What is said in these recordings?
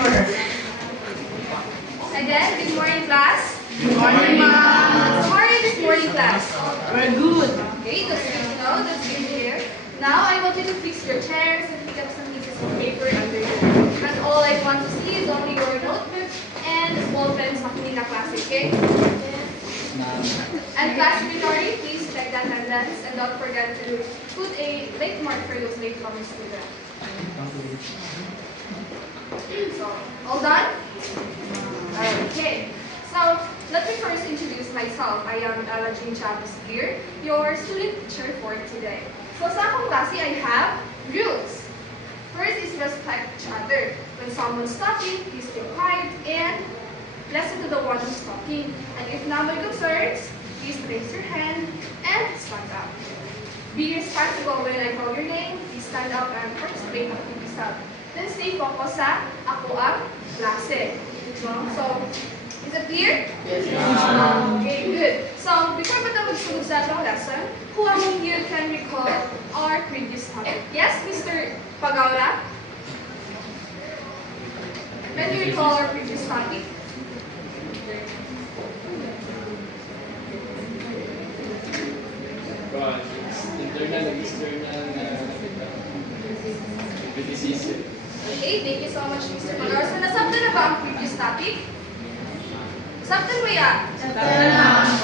Again, good morning, class. Good morning, ma'am. How are you this morning, class? We're good. Okay, that's good to know. That's good to hear. Now, I want you to fix your chairs and pick up some pieces of paper under you. And all I want to see is only your notebook and the small pen sa kanina class, okay? And class secretary, please check the attendance and don't forget to put a late mark for those late coming students. So, all done? Okay. So, let me first introduce myself. I am Ella Jean Chavez here, your student teacher for today. So, sa akong klase, I have rules. First is respect each other. When someone's talking, please stay quiet and listen to the one who's talking. And if number concerns, please raise your hand and stand up. Be responsible when I call your name. Please stand up and participate activities. Then stay focused sa ako ang klase. So, is it clear? Yes, ma'am. Okay, good. So, before we magsunod sa atong lesson, who among you can recall our previous topic? Yes, Mr. Pagaura? Can you recall our previous topic? Criticism. Okay, thank you so much, Mr. Pagaura. So, nasabtan na ba ang previous topic? Nasabtan mo yan?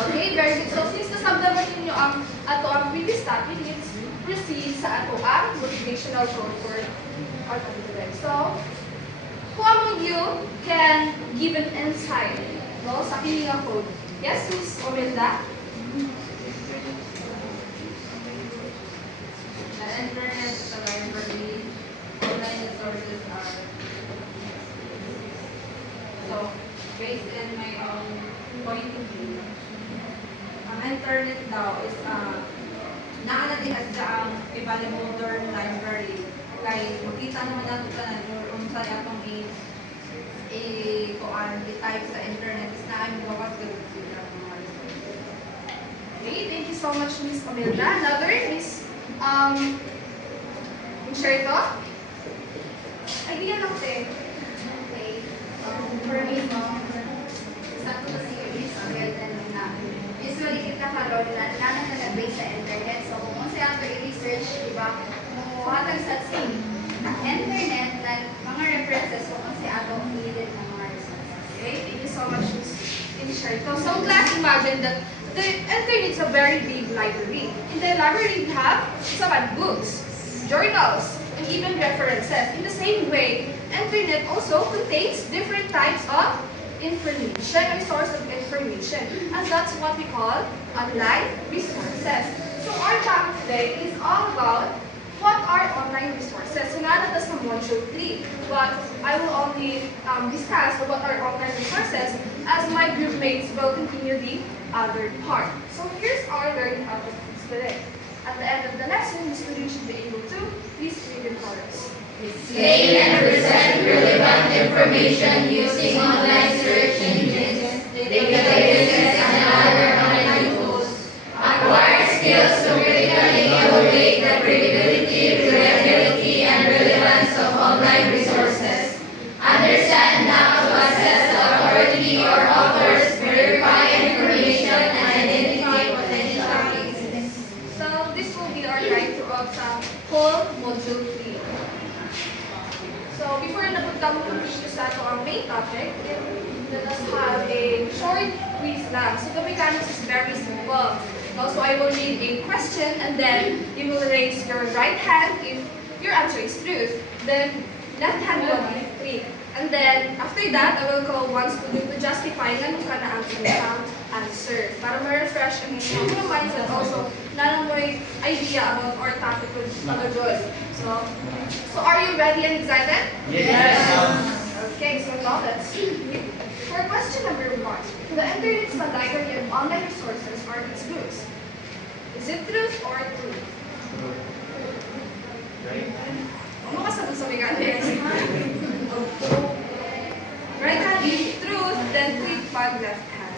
Okay, very good. So, since nasabtan mo ninyo ang ato ang previous topic, let's proceed sa ato ang motivational code for our topic today. So, who among you can give an insight sa kining code? Yes, Ms. Omelda? The internet, the library, online resources are so based in my own point of view. Ang internet daw is nakalagay as ang ibang modern library. Kaya makita naman natin tanan kung sa atong i-type sa internet is na ang bawas gawin sila mga resources. Okay, thank you so much, Ms. Omelda. Another, Ms. Share ito? Idea lang din. Okay. For me, sakto kasi yung is-build na usually kita karoon na nakalagay sa internet. So, kung sa ato i-research, diba, hatag sa internet na mga references kung sa ato needed na mga resources. Okay, thank you so much, Ms. Inshirto. So, class, imagine that the internet is a very big library. In the library, we have some books, journals, and even references. In the same way, internet also contains different types of information and source of information. And that's what we call online resources. So our topic today is all about what are online resources. So not just sa module 3, but I will only discuss what are online resources as my group mates will continue the other part. So here's our learning objectives today. At the end of the lesson, the student should be able to please read it for us. Gain and present relevant information using online search engines, databases, and other online tools. Acquire skills to critically evaluate the credibility, reliability, and relevance of online resources. Understand how to assess the authority or authors, verify information, and identify potential incidents. So this will be our guide throughout sa whole module 3. So before na punta mo sa ito ang main topic, let us have a short quiz lang. So the mechanics is very simple. Also, I will read a question and then you will raise your right hand if your answer is truth. Then left hand will be free. And then after that, I will call one student to justify nga ka na answer. Para ma-refresh ang inyong minds and also na may idea about our topic with other good. So are you ready and excited? Yes. Okay, so now let's see. For question number 1, the internet is a library of online resources or its groups. Is it truth or truth? Ano ka sabi sa mechanics? Right hand is truth, then click pag left hand.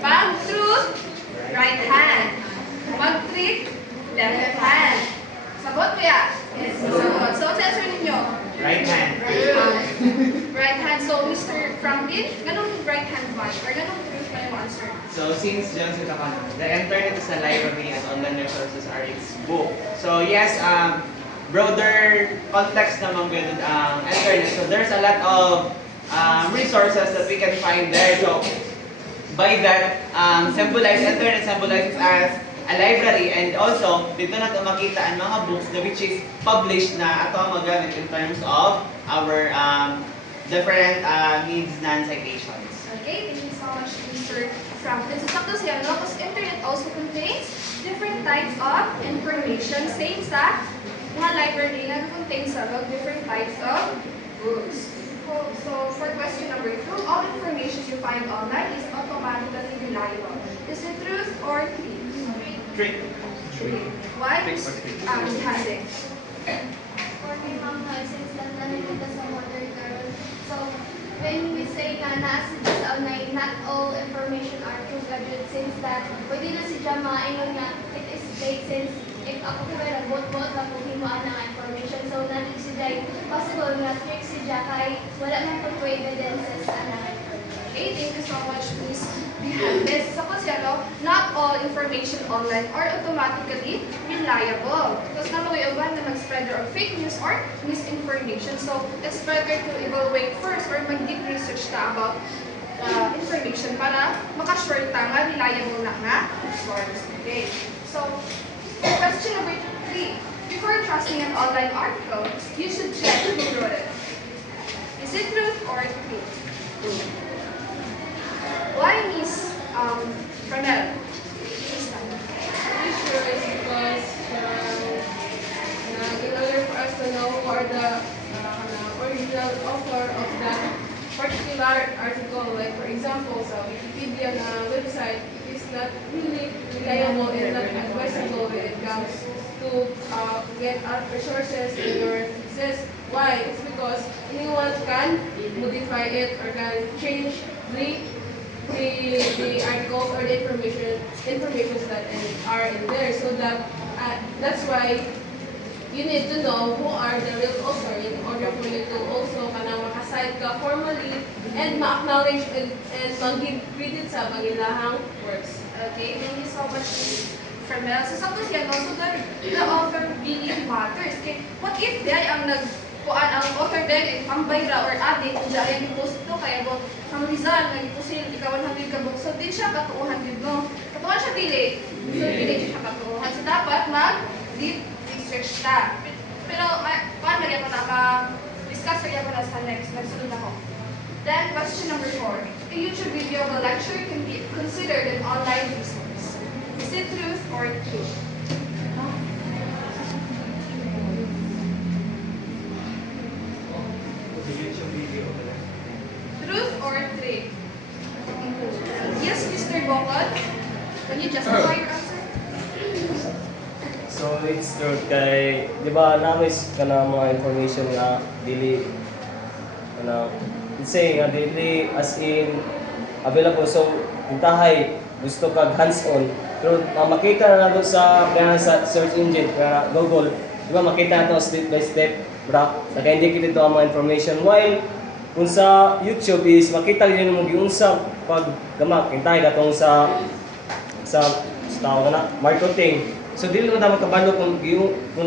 Pag truth, right hand. Pag click, left hand. Sabot ko ya? Yes. Sabot. So, ang answer Right hand. Right hand. So, Mr. Franklin, ganun right hand ba? Or ganun truth ba yung answer? So since dyan sa the internet is a library and online resources are its book. So yes, broader context naman with internet. So there's a lot of resources that we can find there. So by that, internet symbolizes as a library, and also dito na ito makita ang mga books na which is published na ato magamit in terms of our different needs and citations. Okay, thank you so much, Mr. Franklin. So, sakto siya, no? Because internet also contains different types of information. Same sa mga library na contains different types of books. So, for question number 2, all information you find online is automatically reliable. Is it truth or truth? Trick. Why? Trick or treat. Hase. For me, ma'am, since nandun kita sa modern girl, so when we say nga nasa this online, not all information are true graduate, since that pwede na si Jama ingon nga it is fake, since if ako ko may nabot-bot na kung himuan ng information, so nandun si Jai possible nga trick si Jai kay wala man po evidences anang information. Okay, thank you so much, Miss Bihandes. So kasi not all information online are automatically reliable. Because naman may uban na mag-spreader of fake news or misinformation. So it's better to evaluate first or mag-deep research ta about information para makasure ta nga reliable na nga source. Okay, so question number 3. Before trusting an online article, you should check who wrote it. Is it truth or truth? Why, Miss Fernel? Pretty sure it's because in order for us to know who are the original author of that particular article, like for example, sa Wikipedia na website, it is not really reliable and not advisable when it comes to get our resources in your thesis. Why? It's because anyone can modify it or can change the articles or the information that are in there, so that's why you need to know who are the real author in order for you to also makasite ka formally and ma-acknowledge and mag-give credit sa pangilahang works. Okay, thank you so much, Miss Fernel. So sometimes yan also the author really matters. Okay, what if di ay ang ang author din ang bayra or adik kung dahil yung post ito kaya mo ang Rizal nag-posil ikaw 100 ka book, so din siya katuuhan din no, katuuhan siya dili, so dili siya katuuhan, so dapat mag-deep research ta. Pero paano lagyan ko na discuss lagyan ko na sa next nagsunod ako. Then question number 4, a YouTube video of a lecture can be considered an online resource. Is it truth or truth? Truth or truth? Yes, Mr. Bokod. Can you justify your answer? So it's true kay di ba namis kana mga information nga dili let's say nga dili as in available, so intahay gusto kag hands-on pero makita na nato sa search engine kaya Google, di ba makita nato step by step bra naka-indicate ito ang mga information, while kung sa YouTube is makita din mo giunsa pag gamak intahay datong sa tawag na marketing. So dili mo ta makabalo kung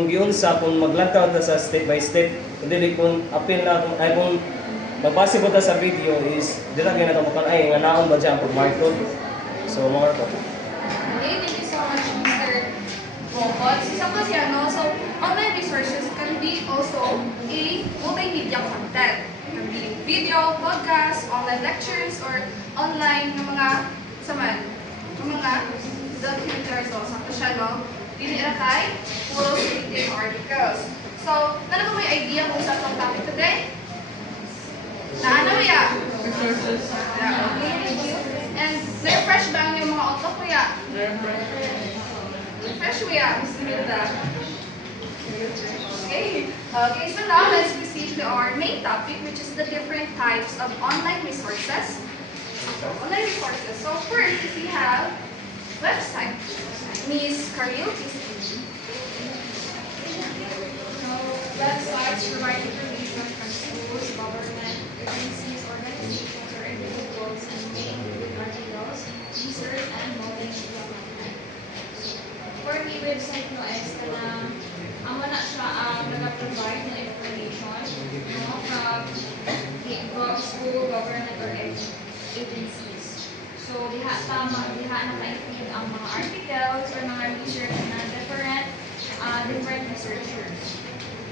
giunsa kung maglantaw ta sa step by step, dili kung apil na kung magbase po ta sa video is dili gyud nato makan ay nga naon ba diyan pag market. So mga to. Okay, thank you so much, Mr. Bokod. So online resources can be also a multimedia content. It can be video, podcast, online lectures, or online ng mga documentaries also. Sakto siya, no? Dili ra tay puro written articles. So, ano ba may idea kung sa itong topic today? Ano ya? Resources. Yeah, okay, thank you. And refresh ba ang yung mga utok ko ya? Refresh mo ya, Miss Milda. Okay, so now let's proceed to our main topic, which is the different types of online resources. So first, we have website. Miss Karil, please. Websites provide information So, diha naka-include ang mga articles or mga research na different researchers.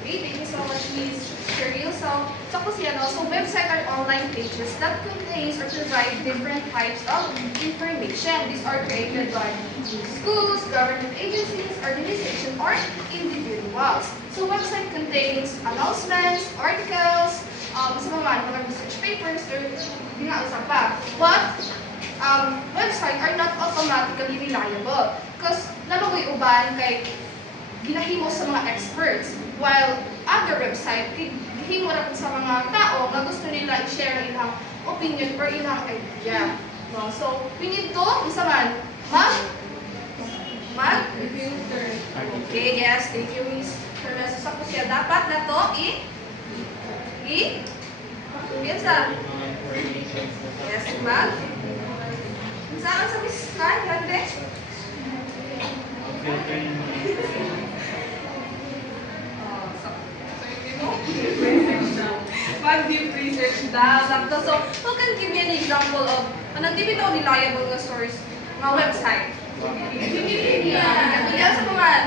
Okay, thank you so much, Ms. Cheryl. So website are online pages that contains or provide different types of information. These are created by schools, government agencies, organizations, or individuals. So website contains announcements, articles, sa mga research papers, or hindi nga usap pa. But website are not automatically reliable because nabagoy uban kay ginahimo sa mga experts, while other website gihimo ra sa mga tao nga gusto nila i-share ilang opinion or ilang idea. No? So we need to isa man Filter. okay, yes, thank you, Miss Teresa. Sa ko siya dapat na to Piensa. Yes, mag. Saan sa Miss Kai? Grande? Mag-deep research daw. Sakto. So, who can give me an example of anong di bitaw reliable nga source nga website? Wikipedia. Wikipedia sa kuman.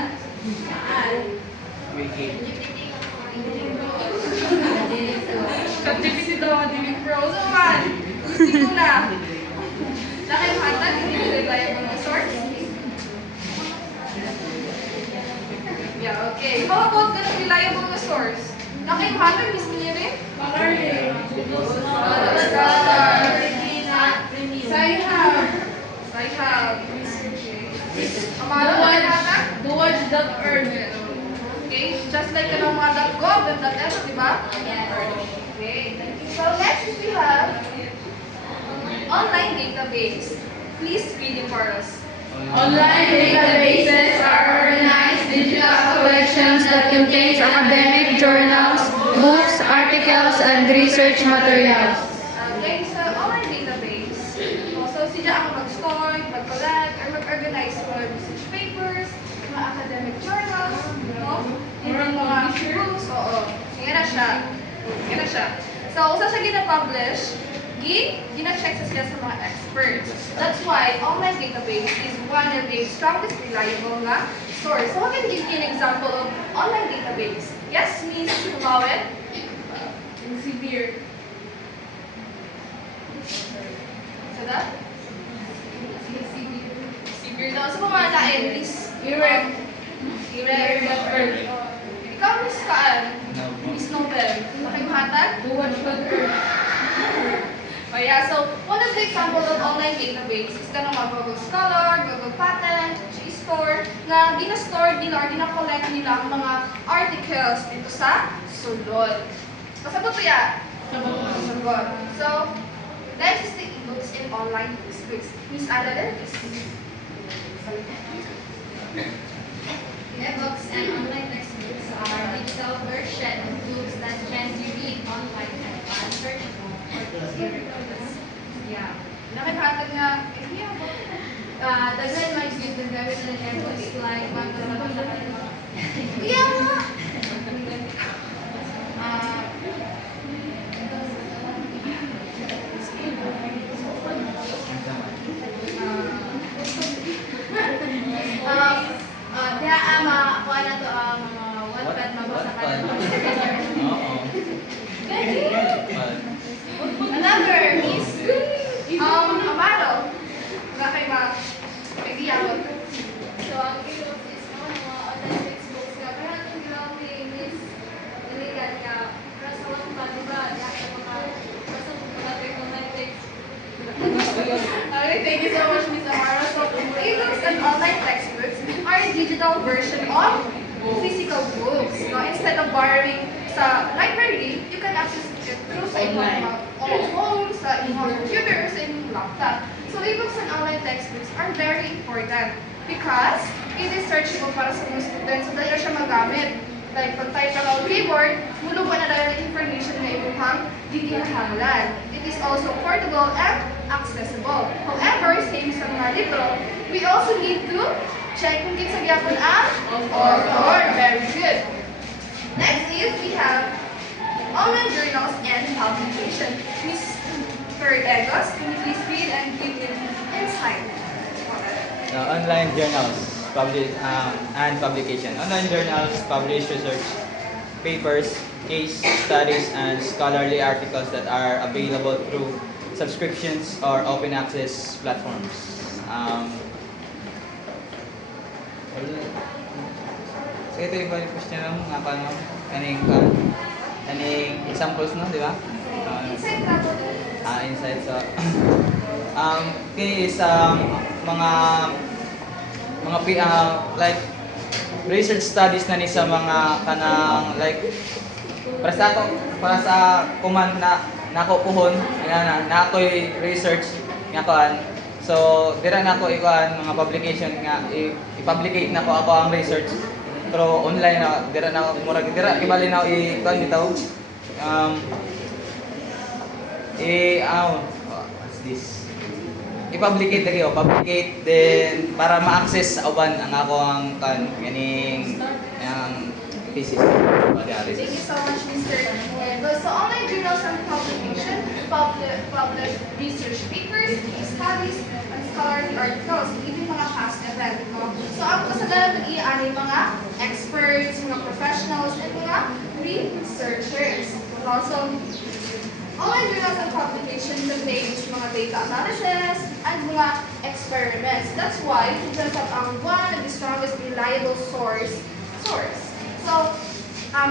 ChatGPT daw ang dinig pro. So, man. Hindi ko na. Nakaimatag, hindi reliable nga source? Yeah, okay. How about the reliable nga source? Nakaimatag, Miss Miri? Sci-Hub. Amara, nakaimatag? Duwatch.org. Okay, just like mga .gov and .edu, di ba? Okay, thank you. So next we have online database. Please read it for us. Online databases are organized digital collections that contains academic journals, books, articles, and research materials. Okay, so online database. So sila ang mag-store, mag-collect, or mag-organize mga research papers, mga academic journals, no? Even mga books, oo. Yan na siya. So, usa sa gina-publish, gina-check sa siya sa mga experts. That's why online database is one of the strongest reliable nga source. So, I can give you an example of online database. Yes, Miss Kumawet? Severe. So that? Severe daw. So, pamalain, please. Ireg.org. Ikaw, Miss Kaan? Miss Nobel? Nakimahatag? Duwatch.org. Oh yeah, so one of the examples of online database is ka ng mga Google Scholar, Google Patent, G-Store, na dinastore nila or dinakollect nila ang mga articles dito sa sulod. Pasagot to ya? Pasagot. So, next is the ebooks in online textbooks. Miss Ada, please. E-books and online textbooks are digital version of books that can be read online and are searchable for those. Yeah. Nakihatag nga, Daghan mag-use the gamit ng e-books like magbasa ka ng mga yeah nga. kuha na to ang Wattpad, mabasa ka ng Another is, Amaro. Nga kay kaibiyawan. So, ang e-books is mga online textbooks nga. Pero ang ginawa is illegal ka. Pero sa Wattpad, diba? Dahil sa mga online textbooks. Okay, thank you so much, Ms. Amaro. So, ebooks and online textbooks are a digital version of physical books. No? Instead of borrowing sa library, you can access it through sa inyong phone, sa inyong computer, sa inyong laptop. So, ebooks and online textbooks are very important because it is searchable para sa mga students. So, dahil na siya magamit. Like, pag type lang ang keyboard, mulubo na dahil ang information na ibuhang gikinahanglan. It is also portable and accessible. However, same sa mga libro, we also need to check kung sa gyapon ang author. Very good. Next is we have online journals and publication. Ms. Ferregos, can you please read and give me insight. Online journals and publication. Online journals publish research papers, case studies, and scholarly articles that are available through subscriptions or open access platforms. So ito yung balik question ng mga paano kaning examples no, di ba? Insight na po. Insight so kini is like research studies na ni sa mga kanang like para sa kuman na nako puhon ayan na ako'y research nga kuan. So dira na ako ikuan mga publication nga i-publicate na ko ako ang research pero online na dira na ako murag dira kibali na ikuan bitaw what's this? I-publicate lagi publicate then para ma-access sa uban ang ako ang ganing ang thesis. Thank you so much, Mr. So online journals and publication publish research papers, case studies, and scholarly articles, even mga past event. No? So ang kasagaran ng mga experts, mga professionals, and mga researchers. Also, online journals and publication contains mga data analysis and mga experiments. That's why it turns out one of the strongest reliable source. So,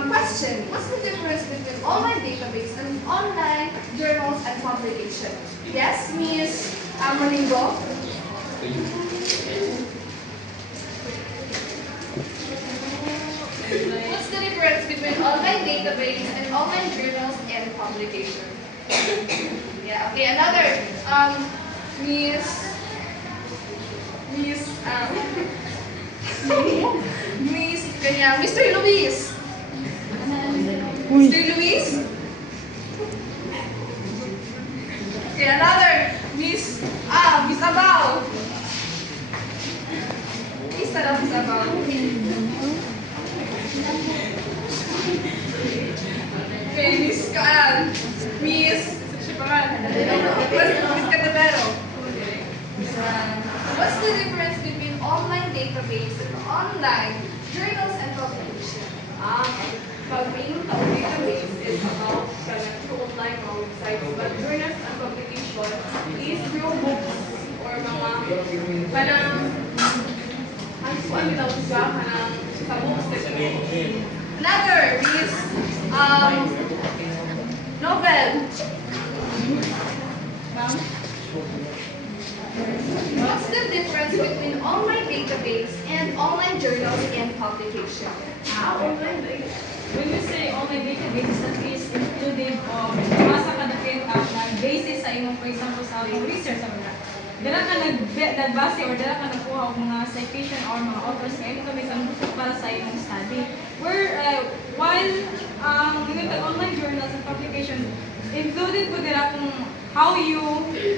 question, what's the difference between online database and online journals and publication? Yes, Miss Malingo? What's the difference between online database and online journals and publication? Yeah, okay, another. Mr. Luis. Mr. Luis? Okay, another. Miss Abao. Please start off, Miss Abao. Okay, Miss Catavero. What's the difference between online database and online journals and publication? Being a database is about through online websites, but journals and publication is through books or mga kanang ano siya kanang sa books Another is novel. Ma'am? What's the difference between online database and online journals and publication? When you say online database, that is included masa ka na basis sa imong, for example, sa imong research sa mga. Dala ka nagbase or dala ka nagkuha og mga citation or mga authors kaya ito may sanggusto para sa imong study. While yung online journals and publication, included po dila kung how you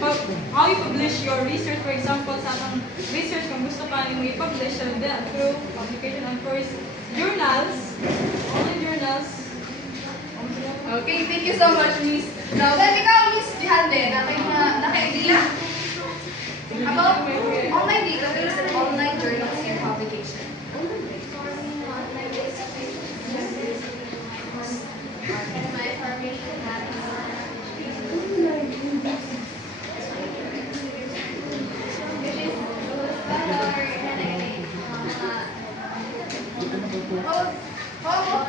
publish your research. For example, sa atong research kung gusto ka nimo i-publish through publication and course journals, online journals. Okay, thank you so much, Miss. Now, then ikaw, Miss Jihande, naka-idea about online database and online journals and publication.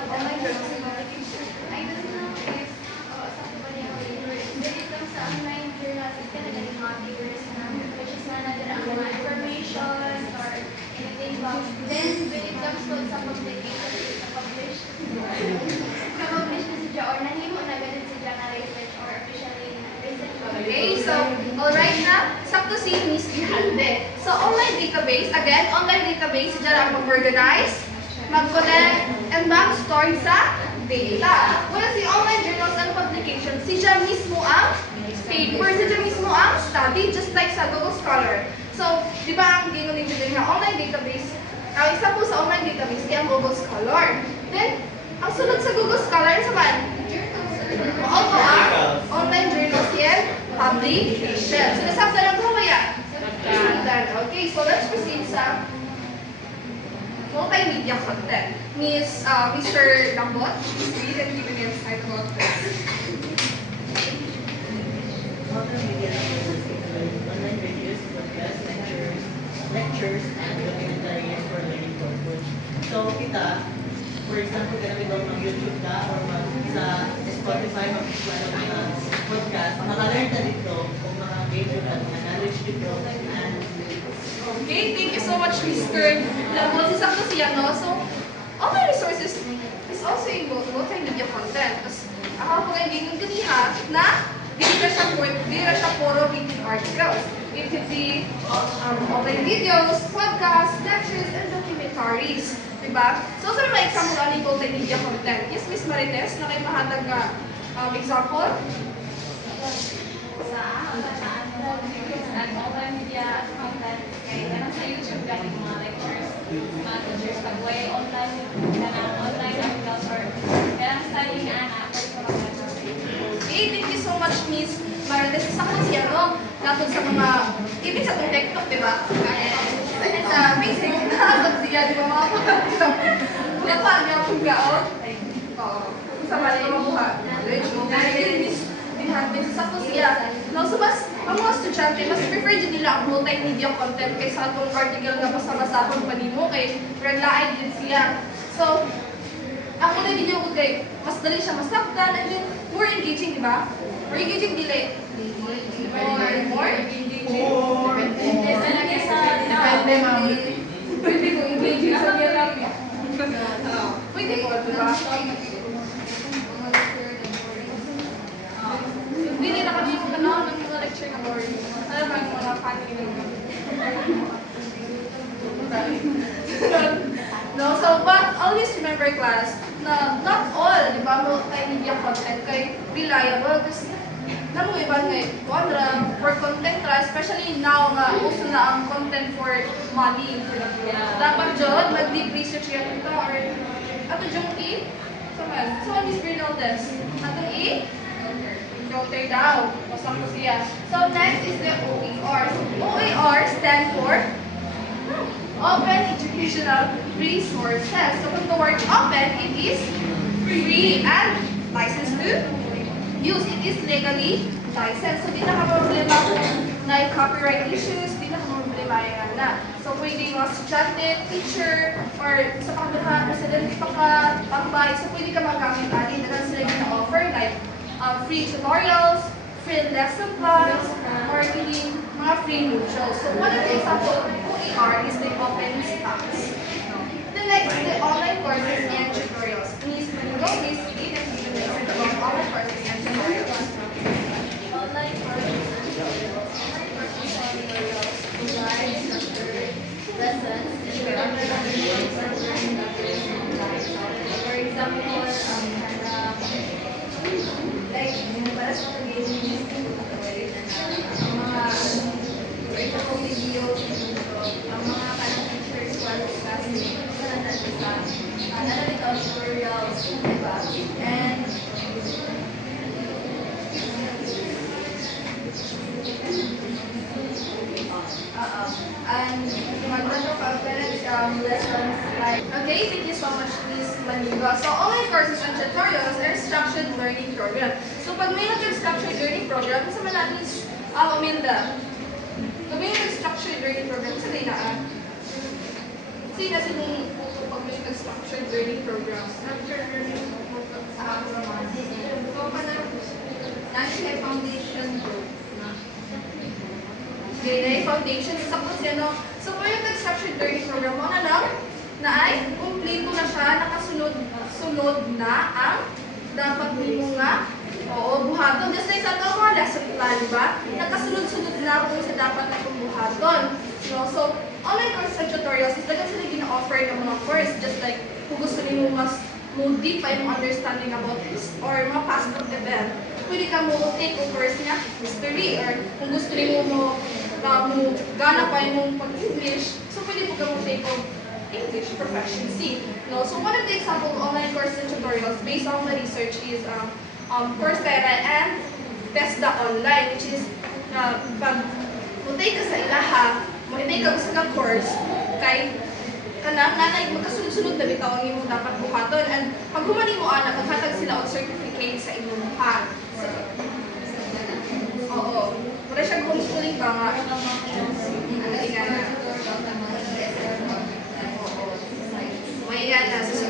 Online journals and publication. I don't know if somebody else sa online journals is kind of getting mga papers which is another mga information or anything about. Then when it comes to sa publication, publish na siya or nahimo na ganun siya na research or officially research. Okay, so, alright na, sakto si Miss Jihande. So, online database, again, online database, siya ang mag-organize, mag-collect, and mag-store sa data. Wala si online journals and publications, siya mismo ang paper, siya mismo ang study, just like sa Google Scholar. So, di ba ang ginunin din nga online database, ang isa po sa online database, di ang Google Scholar. Then, ang sunod sa Google Scholar, sa man? Also ang online journals and publications. So, nasabda lang ko kaya? yan. Okay, so let's proceed sa multimedia content. Mr. Lambot, please read and give me insight about this. Multimedia resources include online videos, podcasts, lectures, and documentaries for learning purpose. So kita, for example, kaya daw ng YouTube ka or sa Spotify mag-plano mga podcast, makalearn ka dito kung mga video at mga knowledge dito and Okay, thank you so much, Mr. Lambot. Sakto siya, no? So, online resources is also a multimedia content. Tapos, ako po kaibigan ko niya na hindi na siya puro written articles. It could be online videos, podcasts, lectures, and documentaries. Diba? So, sa mga example ano yung multimedia content? Yes, Miss Marites, na kayo mahatag nga example? At multimedia content kay ganang sa YouTube galing mga lectures, mga teachers pagway online articles or ganang studying na anak sa mga Okay, thank you so much, Miss Marites. Sa kasi ano, natod sa mga, even sa itong TikTok, diba? And sa Facebook, nakasap siya, di ba mga kapatid? Mga pagya kong gaot. Oo. Sa mali yung mabuha. Sakto siya. No, so mas, ang mga estudyante, mas prefer din nila ang multimedia content kaysa itong article na basa-basahon pa nimo kay reglaay din siya. So, ang multimedia ko kay, mas dali siya masaktan and then more engaging, di ba? More engaging, dili. More engaging. Depende, ma'am. Pwede ko engaging sa therapy. Pwede ko, di ba? Hindi na kami yung ng mga lecture na board. Alam mo yung mga funny no, so but always remember class na not all, di ba, multimedia content kay reliable kasi namo iba ngay for content ra, especially now nga uso na ang content for money. Dapat jud mag-deep research yan ito or ato jung so Miss Bernaldez atong filter daw. Masang ko siya. So next is the OER. OER stand for Open Educational Resources. So kung the word open, it is free and licensed to use. It is legally licensed. So di na ka problema kung na copyright issues, di na ka problema yan na. So pwede mga estudyante, teacher, or sa pagkaka, president pangbahay. So pwede ka magamit alin na sila gina-offer like free tutorials, free lesson plans, or even mga free modules. So one of the examples of OER is the Open Stacks. The next is the online courses and tutorials. Please, go please read and give me about online courses and tutorials. online courses and tutorials. Online courses and tutorials provide structured lessons and for example, like, para sa pag-gaming ang mga videos, ang mga kanang teachers kasi sa tutorials, diba? And maganda pa lessons like Okay, thank you so much, Ms. Maniga. So, online courses and tutorials are structured learning program. So, pag may structured learning program, sa man natin uminda. Pag may structured learning program, sa din na sino sinong pag may structured learning program? Structured learning program. So, national foundation group na. Gray Foundation, sa no? So, kung yung structured learning program mo na lang, na ay kumplito na siya, nakasunod na ang dapat mo nga, buhaton. Just like sa mga lesson plan, diba? Nakasunod-sunod na kung sa dapat na buhaton. No? So, online courses and tutorials is talagang sila gina-offer ng mga course, just like kung gusto niyo mas deep pa yung understanding about this or mga past event. Pwede ka mo take a course na history or kung gusto niyo mo gana pa yung pag-English, so pwede mo ka mo take of English proficiency. No? So one of the example of online courses and tutorials based on the research is Coursera and TESDA Online, which is pag take ka sa ilaha, May gusto kang course, kay nanay magkasunod-sunod na bitaw ang imong dapat buhaton. And pag humani mo ana, maghatag sila og certificate sa imong buhat. Oo. Wala siya homeschooling ba nga? May yan na sa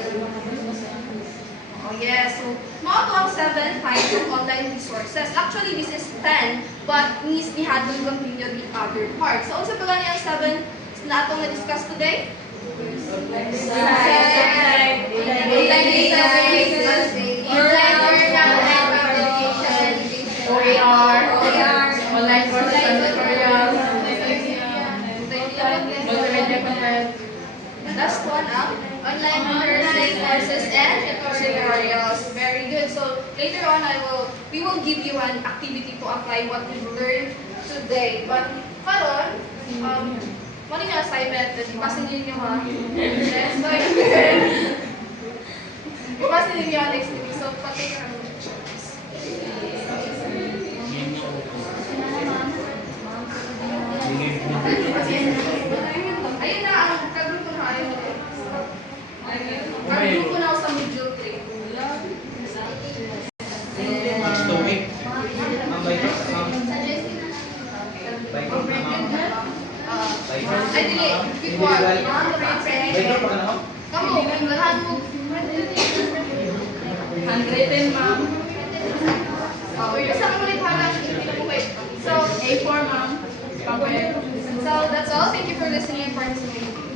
Oh yes, so mga to ang 7 types of online resources. Actually, this is 10, but needs ni handle continued with other parts. So, unsa ba gani ang 7 na atong na-discuss today? Online database, online journal and publication, OER, online courses and tutorials, multimedia content. Last one, online learning courses and tutorials. Very good. So later on, we will give you an activity to apply what we've learned today. But karon, ano yung assignment? Ipasin ninyo ha. Next time. Ipasin ninyo next week. So pati ka ng ayun na, ang kagrupo na ayun. Kagrupo na ako sa module 3. Ay, dili. Before. Kamu, lahat mo. Handwritten, ma'am. Basta ka ulit halang. So, A4, ma'am. Papel. so that's all. Thank you for listening and participating.